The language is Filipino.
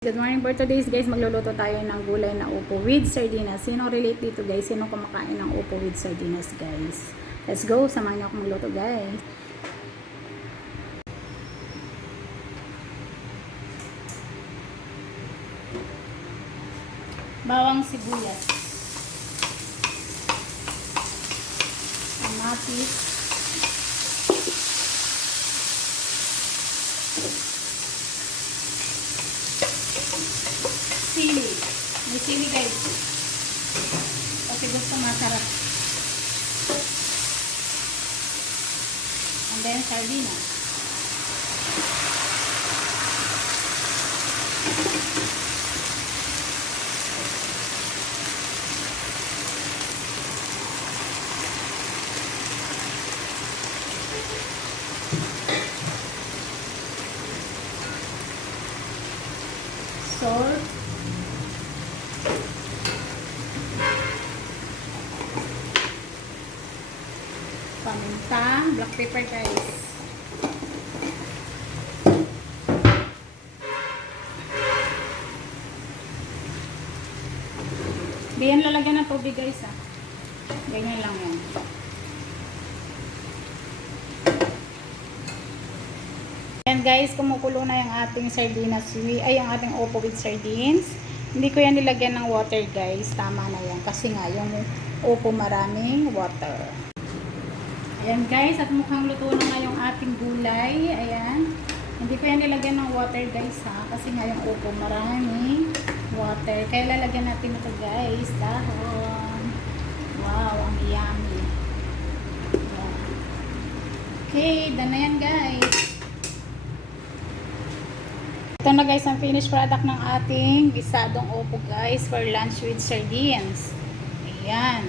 Good morning for today's guys, magluluto tayo ng gulay na upo with sardinas. Sino relate dito guys? Sino kumakain ng upo with sardinas guys? Let's go, samahan niyo ako magluto guys. Bawang sibuyas, kamatis, sili. May sili guys. Kasi gusto masarap. And then sardinas. Salt. Paminta, black pepper guys. Diyan lalagyan ng tubig guys ah. Ganyan lang yan. Ayan guys, kumukulo na yung ating sardinas. Ay, yung ating upo with sardines. Hindi ko yan nilagyan ng water guys. Tama na yan. Kasi nga, yung upo maraming water. Ayan guys, at mukhang luto na nga yung ating gulay. Ayan. Hindi ko yan nilagyan ng water guys ha. Kasi nga yung upo maraming water. Kaya lalagyan natin ito guys. Dahon. Wow, ang yummy. Wow. Okay, done na yan guys. Ito na guys ang finished product ng ating gisadong upo guys for lunch with sardines. Ayan.